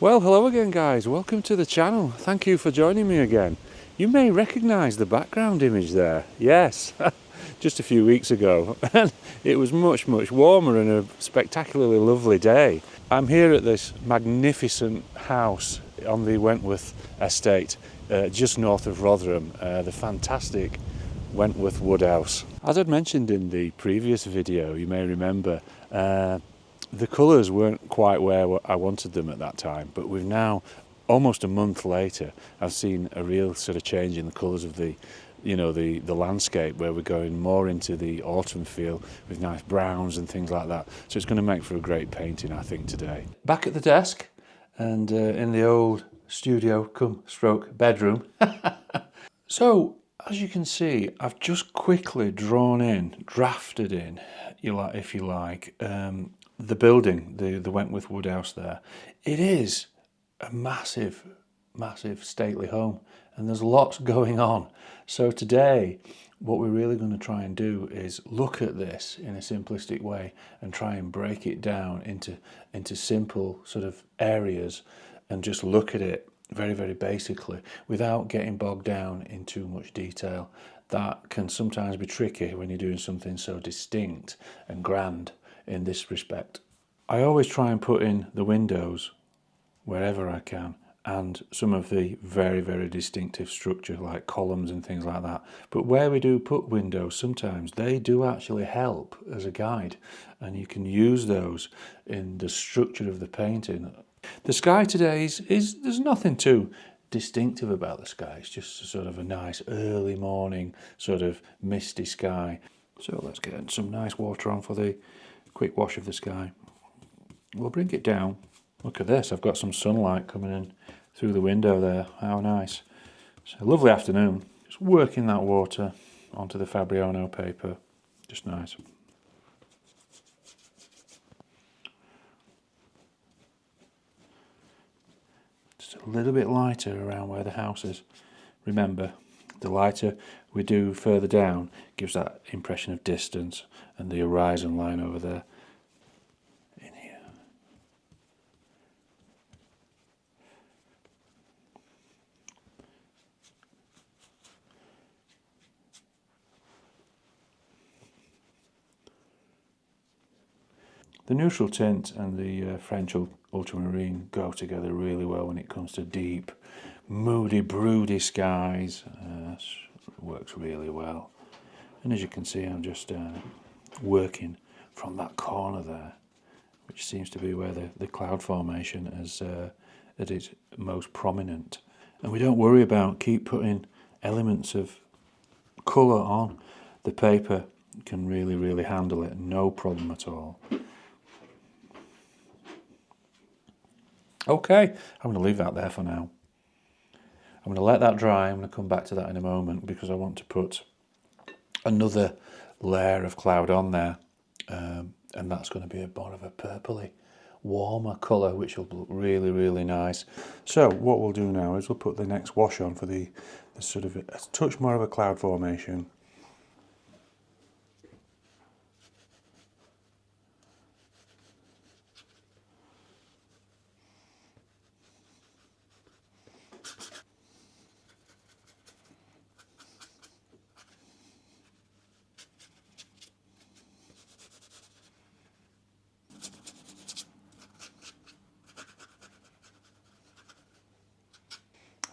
Well, hello again guys, welcome to the channel. Thank you for joining me again. You may recognise the background image there. Yes, just a few weeks ago. And it was much warmer and a spectacularly lovely day. I'm here at this magnificent house on the Wentworth Estate, just north of Rotherham, the fantastic Wentworth Woodhouse. As I'd mentioned in the previous video, you may remember, the colours weren't quite where I wanted them at that time, but we've now, almost a month later, I've seen a real sort of change in the colours of the landscape, where we're going more into the autumn feel with nice browns and things like that. So it's going to make for a great painting, I think, today. Back at the desk and in the old studio cum stroke bedroom. So, as you can see, I've just quickly drafted in, if you like, the building, the Wentworth Woodhouse there. It is a massive stately home, and there's lots going on. So today, what we're really going to try and do is look at this in a simplistic way and try and break it down into simple sort of areas and just look at it very basically without getting bogged down in too much detail. That can sometimes be tricky when you're doing something so distinct and grand in this respect. I always try and put in the windows wherever I can, and some of the very distinctive structure like columns and things like that. But where we do put windows, sometimes they do actually help as a guide, and you can use those in the structure of the painting. The sky today is there's nothing too distinctive about the sky. It's just a sort of a nice early morning sort of misty sky. So let's get some nice water on for the quick wash of the sky. We'll bring it down. Look at this, I've got some sunlight coming in through the window there. How nice. It's a lovely afternoon. Just working that water onto the Fabriano paper. Just nice. Just a little bit lighter around where the house is. Remember, the lighter we do further down gives that impression of distance, and the horizon line over there. In here. The neutral tint and the French ultramarine go together really well when it comes to deep, moody, broody skies. Works really well. And as you can see, I'm just working from that corner there, which seems to be where the cloud formation is at its most prominent. And we don't worry about keep putting elements of colour on. The paper can really handle it, no problem at all. Okay, I'm going to leave that there for now. I'm going to let that dry. I'm going to come back to that in a moment because I want to put another layer of cloud on there, and that's going to be more of a purpley, warmer colour, which will look really nice. So what we'll do now is we'll put the next wash on for the sort of a touch more of a cloud formation.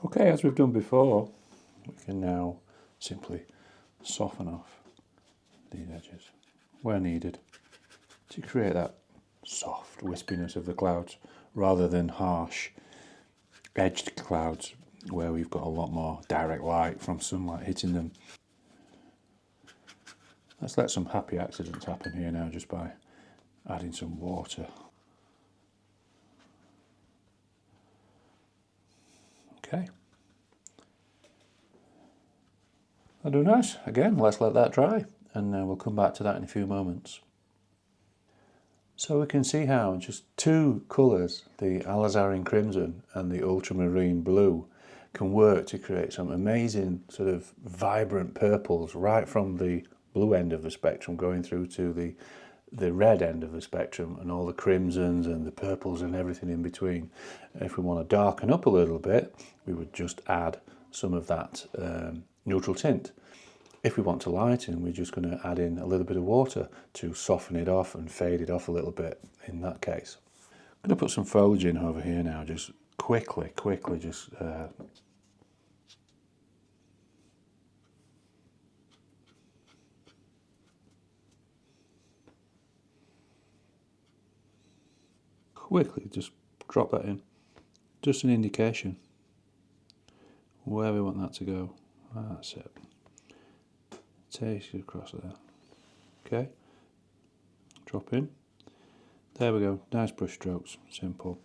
Okay, as we've done before, we can now simply soften off these edges where needed to create that soft wispiness of the clouds rather than harsh edged clouds where we've got a lot more direct light from sunlight hitting them. Let's let some happy accidents happen here now just by adding some water. Okay. That'll do nice. Again, let's let that dry, and we'll come back to that in a few moments. So we can see how just two colours, the Alizarin crimson and the ultramarine blue, can work to create some amazing sort of vibrant purples right from the blue end of the spectrum going through to the the red end of the spectrum and all the crimsons and the purples and everything in between. If we want to darken up a little bit, we would just add some of that neutral tint. If we want to lighten, we're just going to add in a little bit of water to soften it off and fade it off a little bit in that case. I'm going to put some foliage in over here now, just quickly, just quickly just drop that in. Just an indication where we want that to go. That's it. Take it across there. Okay. Drop in. There we go. Nice brush strokes. Simple.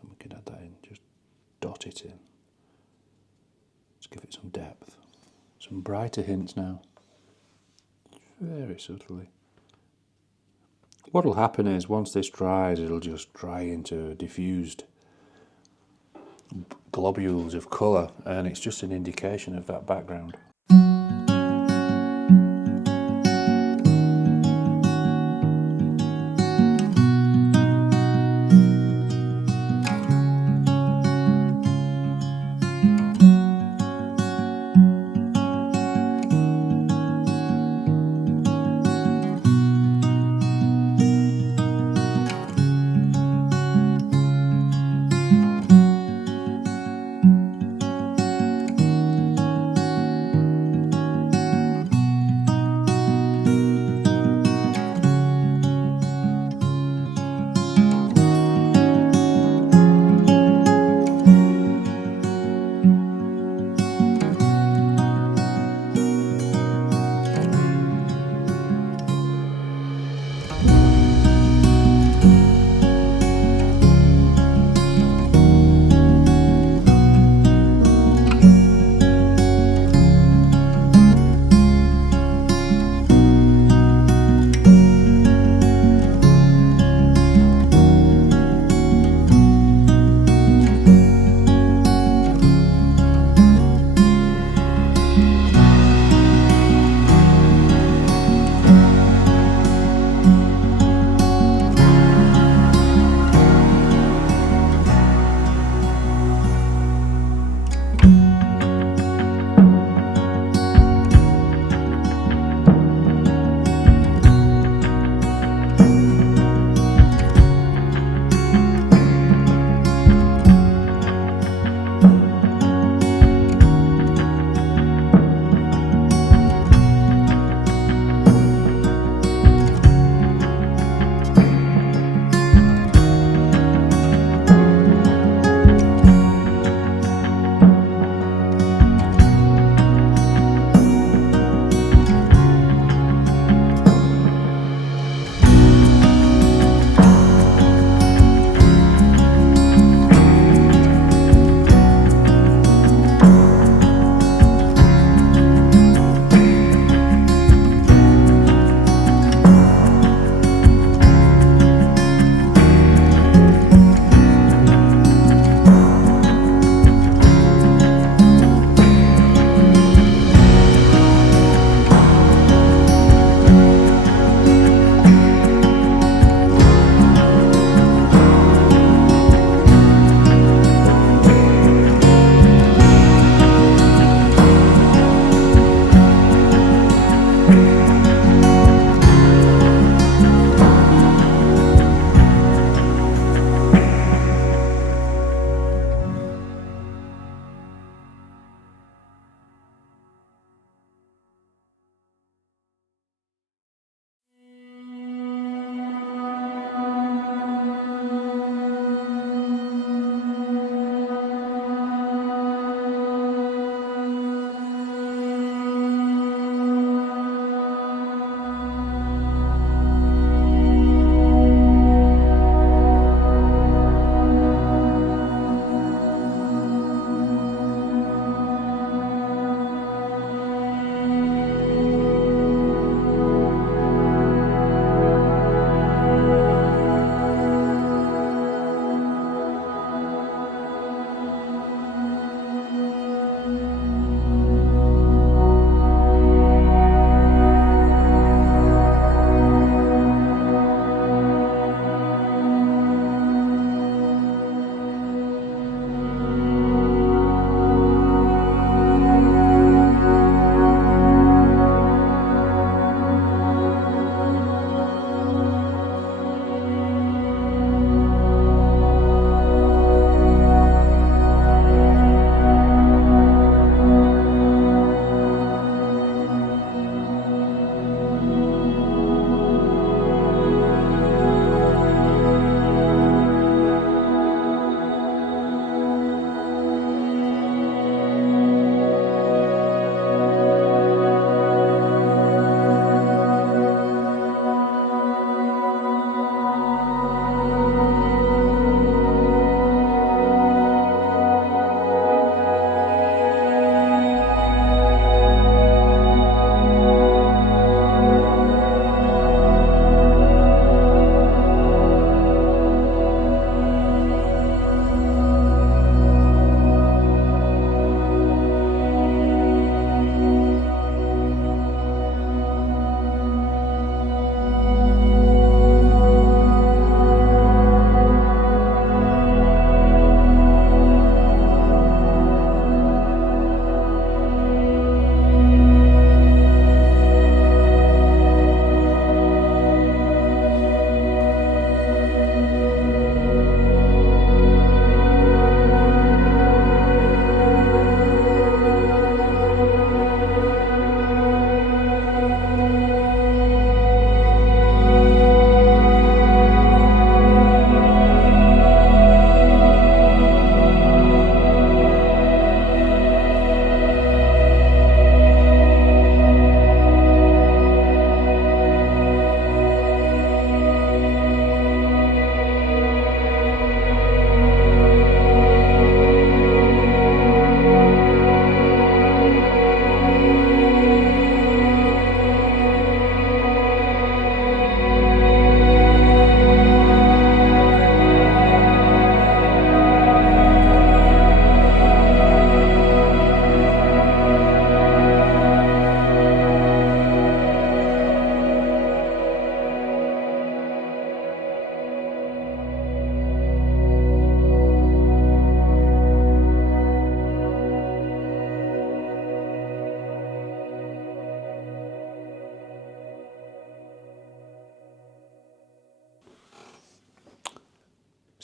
And we can add that in. Just dot it in. Let's give it some depth. Some brighter hints now. Very subtly. What will happen is once this dries, it'll just dry into diffused globules of colour, and it's just an indication of that background.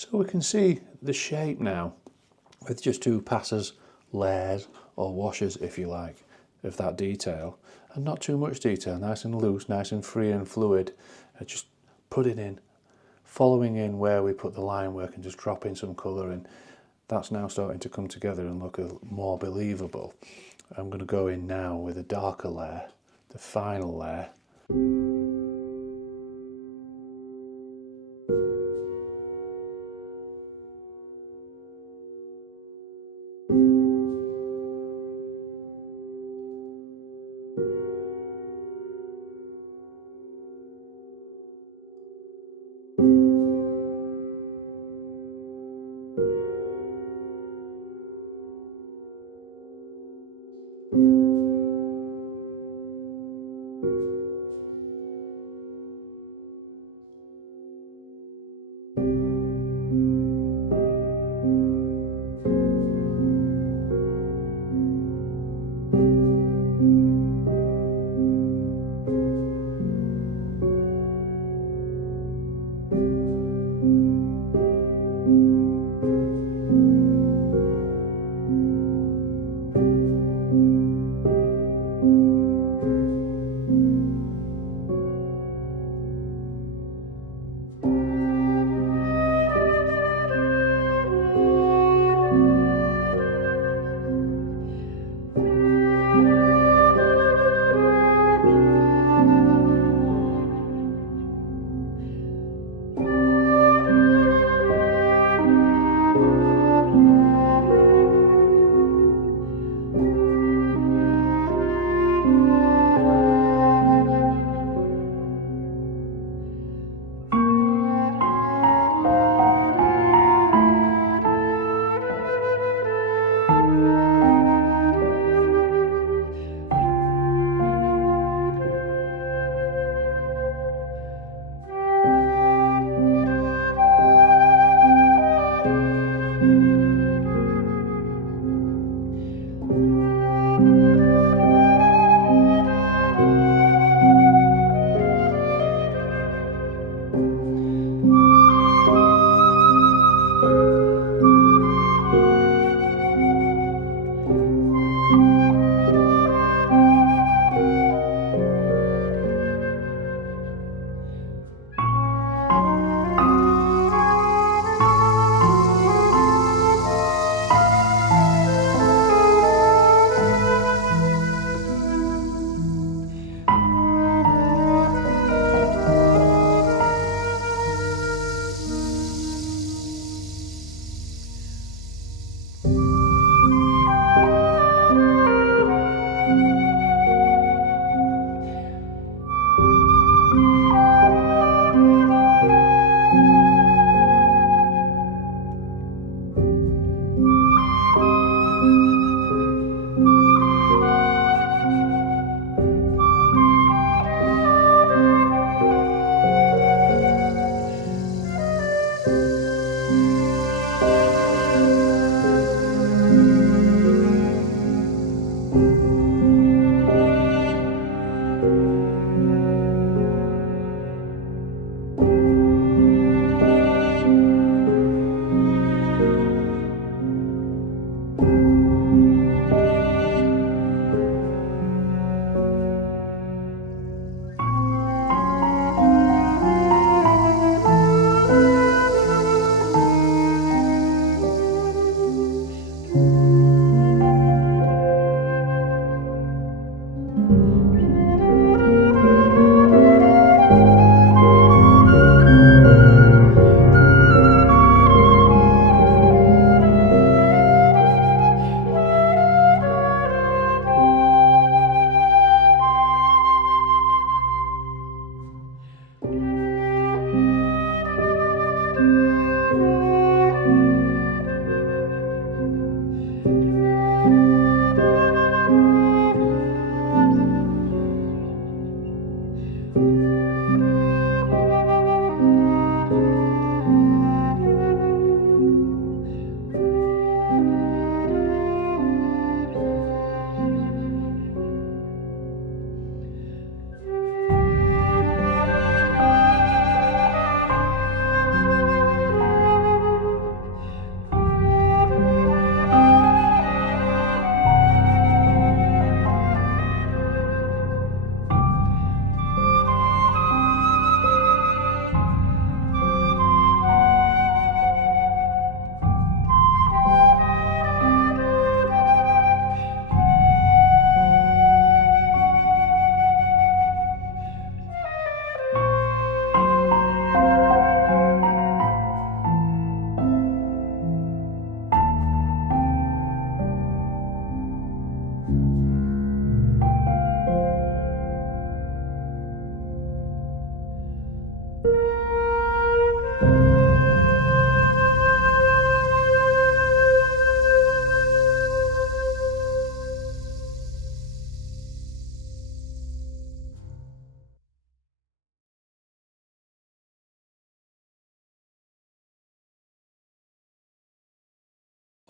So we can see the shape now with just two passes, layers or washes if you like of that detail, and not too much detail, nice and loose, nice and free and fluid. Just put it in, following in where we put the line work and just dropping some colour in. That's now starting to come together and look more believable. I'm going to go in now with a darker layer, the final layer.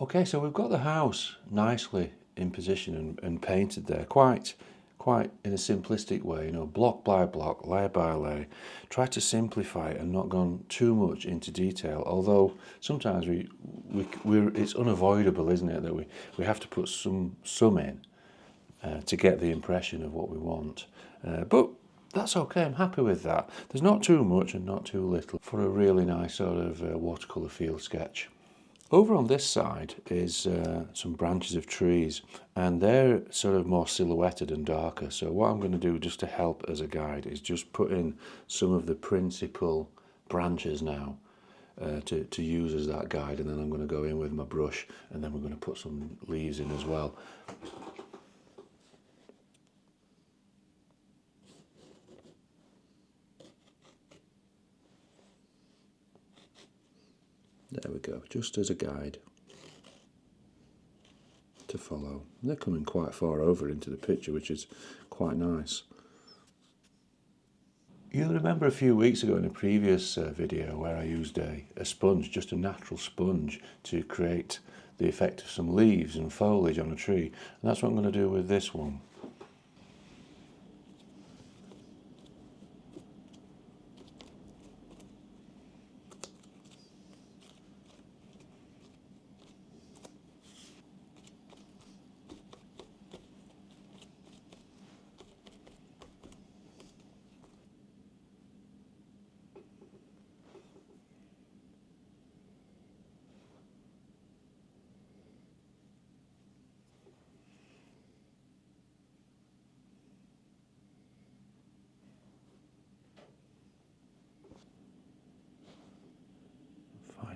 Okay, so we've got the house nicely in position and painted there, quite in a simplistic way, you know, block by block, layer by layer. Try to simplify it and not gone too much into detail. Although sometimes it's unavoidable, isn't it, that we have to put some in to get the impression of what we want. But that's okay. I'm happy with that. There's not too much and not too little for a really nice sort of watercolour field sketch. Over on this side is some branches of trees, and they're sort of more silhouetted and darker. So what I'm going to do, just to help as a guide, is just put in some of the principal branches now to use as that guide, and then I'm going to go in with my brush, and then we're going to put some leaves in as well. There we go, just as a guide to follow. They're coming quite far over into the picture, which is quite nice. You'll remember a few weeks ago in a previous video where I used a sponge, just a natural sponge, to create the effect of some leaves and foliage on a tree. And that's what I'm going to do with this one.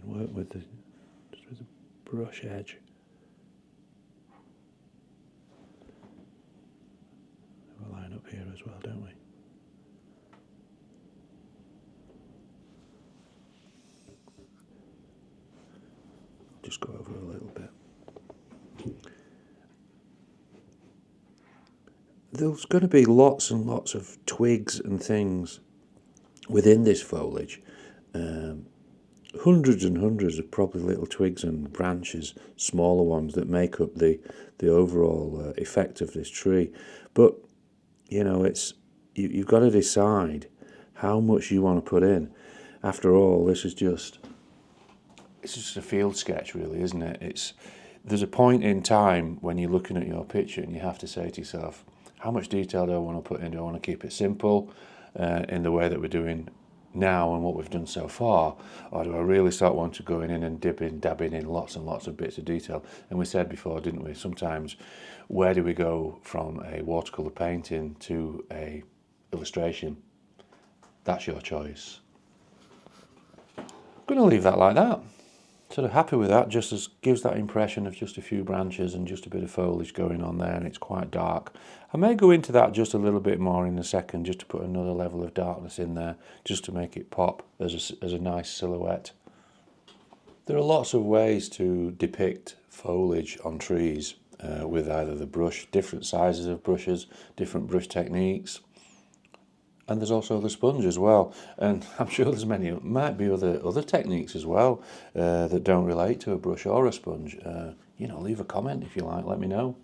Work with the brush edge. Have a line up here as well, don't we? Just go over a little bit. There's going to be lots and lots of twigs and things within this foliage. Hundreds and hundreds of probably little twigs and branches, smaller ones, that make up the overall effect of this tree. But you know, you've got to decide how much you want to put in. After all, it's just a field sketch, really, isn't it? There's a point in time when you're looking at your picture and you have to say to yourself, how much detail do I want to put in? Do I want to keep it simple in the way that we're doing now and what we've done so far, or do I really start wanting to go in and dabbing in lots and lots of bits of detail? And we said before, didn't we, sometimes where do we go from a watercolour painting to a illustration? That's your choice. I'm going to leave that like that. Sort of happy with that, just as gives that impression of just a few branches and just a bit of foliage going on there, and it's quite dark. I may go into that just a little bit more in a second, just to put another level of darkness in there, just to make it pop as a nice silhouette. There are lots of ways to depict foliage on trees with either the brush, different sizes of brushes, different brush techniques. And there's also the sponge as well, and I'm sure might be other techniques as well that don't relate to a brush or a sponge. Leave a comment if you like, let me know.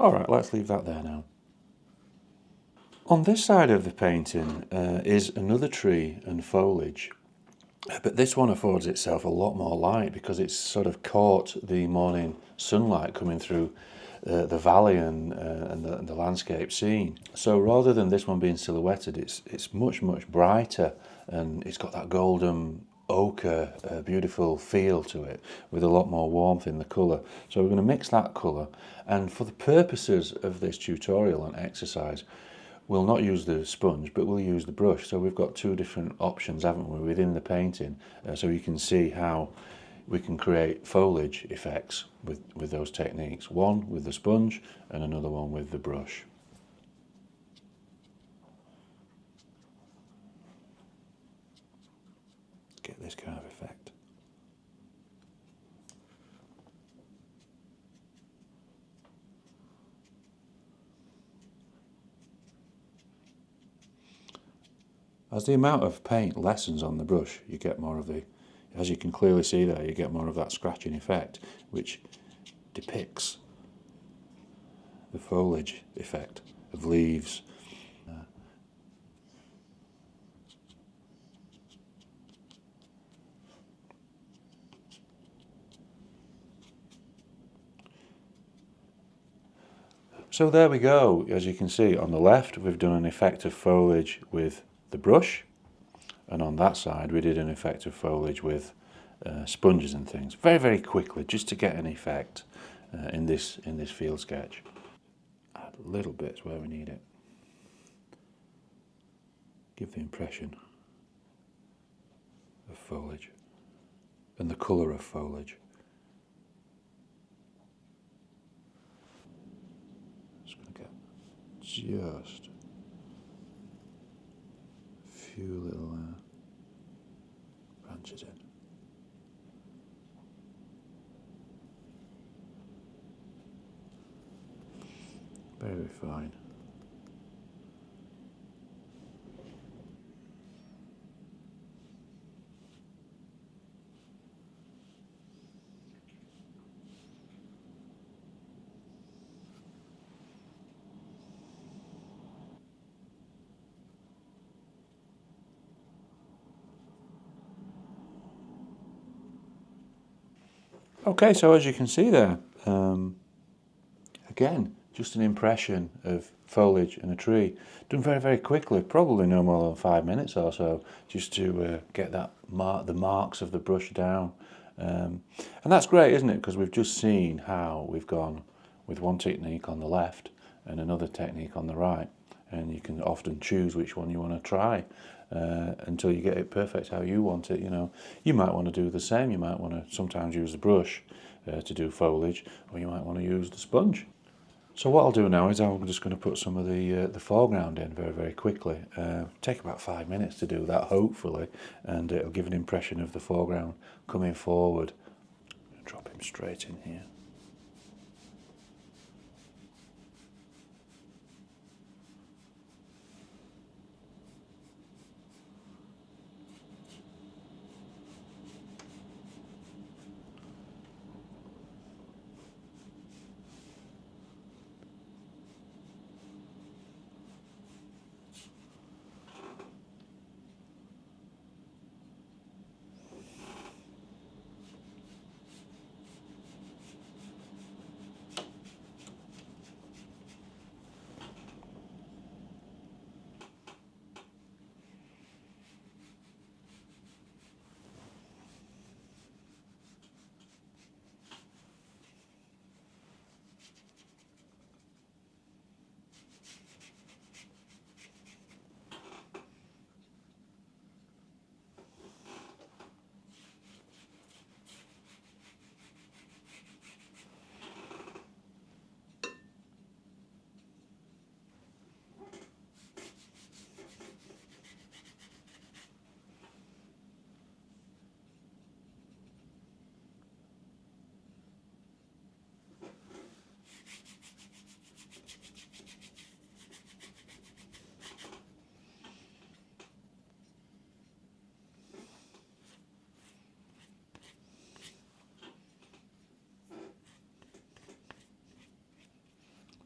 All right, let's leave that there now. On this side of the painting is another tree and foliage, but this one affords itself a lot more light because it's sort of caught the morning sunlight coming through the valley and the landscape scene. So rather than this one being silhouetted, it's much brighter, and it's got that golden ochre, beautiful feel to it, with a lot more warmth in the colour. So we're going to mix that colour, and for the purposes of this tutorial and exercise, we'll not use the sponge, but we'll use the brush. So we've got two different options, haven't we, within the painting, so you can see how we can create foliage effects with those techniques. One with the sponge and another one with the brush. Get this kind of effect. As the amount of paint lessens on the brush, you get more of the, as you can clearly see there, you get more of that scratching effect, which depicts the foliage effect of leaves. So there we go. As you can see, on the left we've done an effect of foliage with the brush, and on that side we did an effect of foliage with sponges and things, very, very quickly, just to get an effect in this field sketch. Add little bits where we need it. Give the impression of foliage and the colour of foliage. Just going to get just a few little branches in. Very fine. Okay, so as you can see there, again, just an impression of foliage in a tree, done very, very quickly, probably no more than 5 minutes or so, just to get that the marks of the brush down. And that's great, isn't it? Because we've just seen how we've gone with one technique on the left and another technique on the right, and you can often choose which one you want to try until you get it perfect how you want it. You know, you might want to do the same. You might want to sometimes use the brush to do foliage, or you might want to use the sponge. So what I'll do now is I'm just going to put some of the foreground in very, very quickly. Take about 5 minutes to do that, hopefully, and it'll give an impression of the foreground coming forward. Drop him straight in here.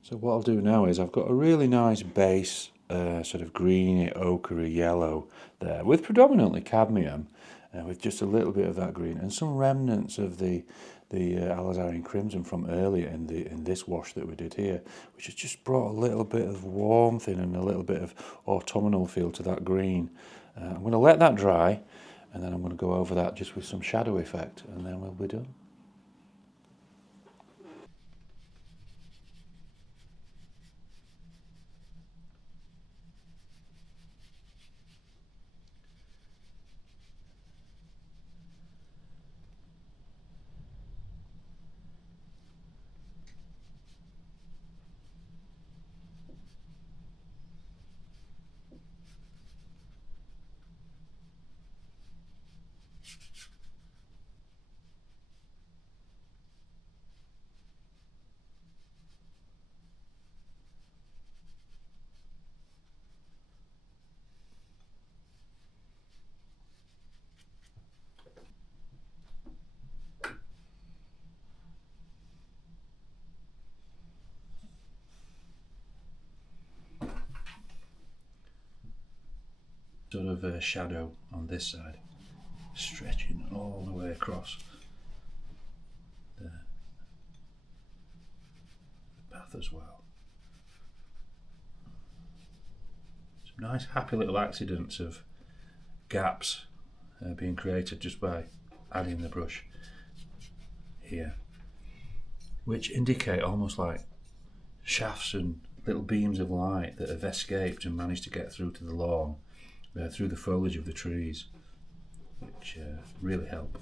So what I'll do now is I've got a really nice base, sort of greeny, ochre yellow there, with predominantly cadmium, with just a little bit of that green and some remnants of the Alizarin crimson from earlier in this wash that we did here, which has just brought a little bit of warmth in and a little bit of autumnal feel to that green. I'm going to let that dry, and then I'm going to go over that just with some shadow effect, and then we'll be done. sort of a shadow on this side, stretching all the way across the path as well. Some nice happy little accidents of gaps being created just by adding the brush here, which indicate almost like shafts and little beams of light that have escaped and managed to get through to the lawn, through the foliage of the trees, which really help.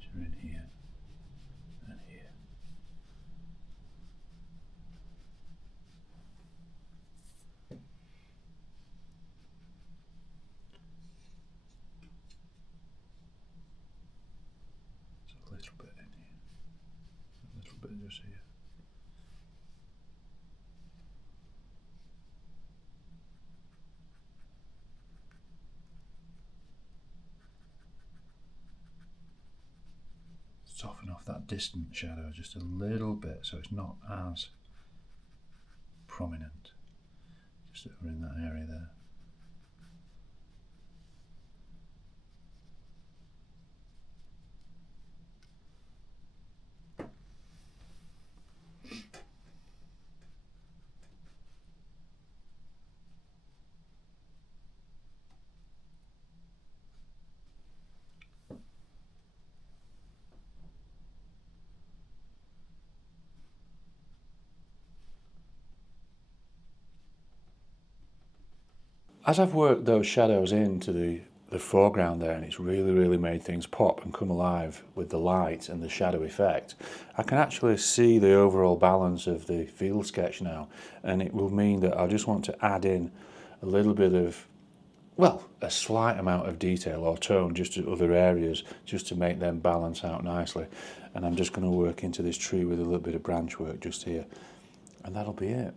So in here and here. A little bit in here, a little bit just here. Soften off that distant shadow just a little bit so it's not as prominent, just over in that area there. As I've worked those shadows into the foreground there, and it's really made things pop and come alive with the light and the shadow effect, I can actually see the overall balance of the field sketch now, and it will mean that I just want to add in a little bit of, well, a slight amount of detail or tone just to other areas, just to make them balance out nicely. And I'm just going to work into this tree with a little bit of branch work just here, and that'll be it.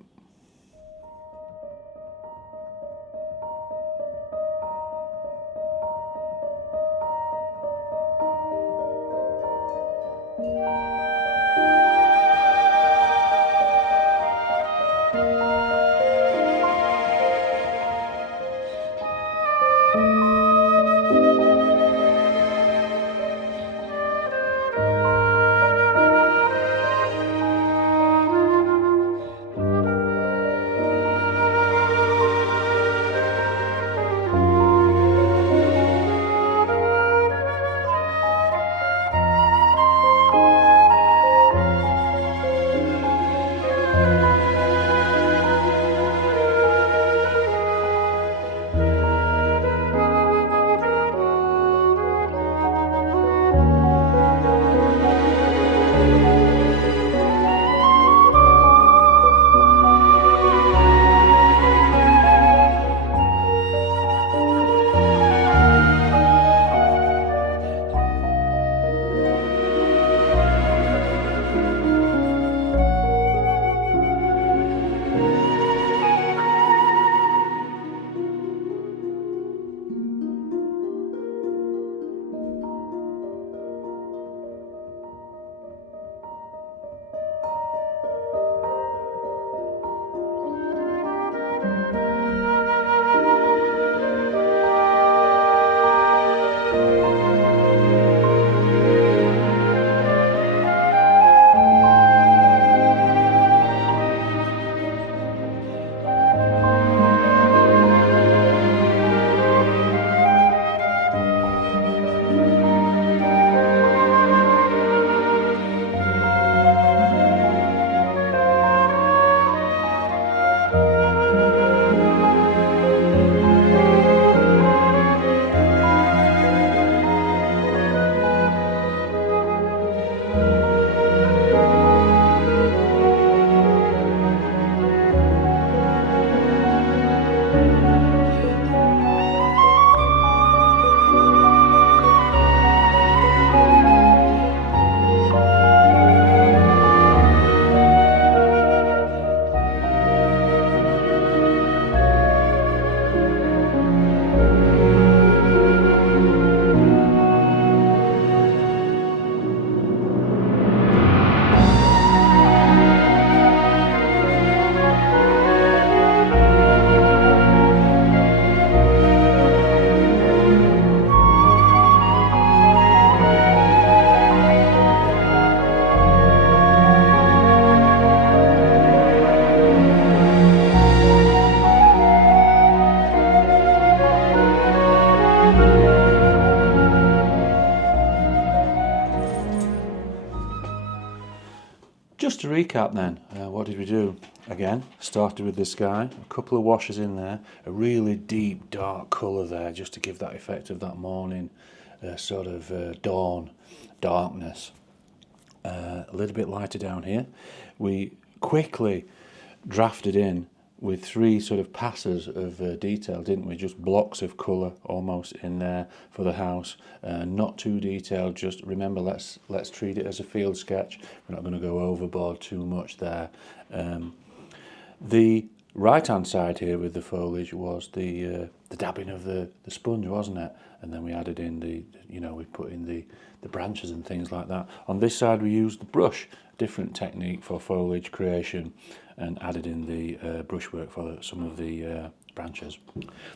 recap then, what did we do? Again, started with the sky, a couple of washes in there, a really deep dark colour there just to give that effect of that morning sort of dawn darkness. A little bit lighter down here. We quickly drafted in with 3 sort of passes of detail, didn't we? Just blocks of colour almost in there for the house. Not too detailed, just remember, let's treat it as a field sketch. We're not going to go overboard too much there. The right hand side here with the foliage was the dabbing of the sponge, wasn't it? And then we added in we put in the branches and things like that. On this side we used the brush, different technique for foliage creation, and added in the brushwork for some of the branches.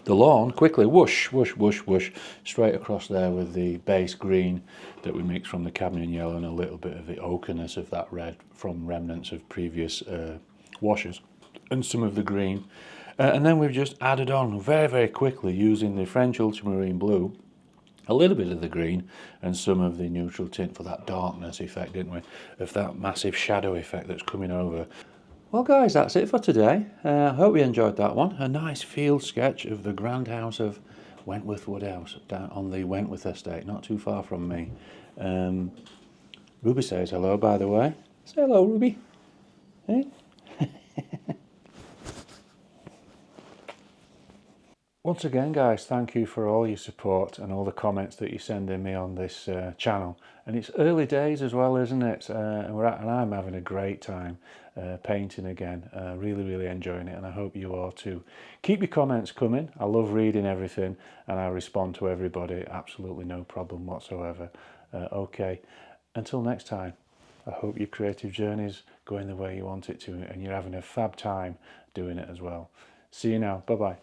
The lawn, quickly, whoosh, whoosh, whoosh, whoosh, straight across there with the base green that we mixed from the cadmium yellow and a little bit of the ochreness of that red from remnants of previous washes, and some of the green. And then we've just added on very, very quickly using the French ultramarine blue, a little bit of the green and some of the neutral tint for that darkness effect, didn't we? Of that massive shadow effect that's coming over. Well guys, that's it for today. I hope you enjoyed that one. A nice field sketch of the grand house of Wentworth Woodhouse down on the Wentworth Estate, not too far from me. Ruby says hello, by the way. Say hello, Ruby. Hey? Once again guys, thank you for all your support and all the comments that you're sending me on this channel. And it's early days as well, isn't it? And I'm having a great time painting again. Really enjoying it, and I hope you are too. Keep your comments coming. I love reading everything and I respond to everybody, absolutely no problem whatsoever. Okay, until next time, I hope your creative journey's going the way you want it to and you're having a fab time doing it as well. See you now, bye bye.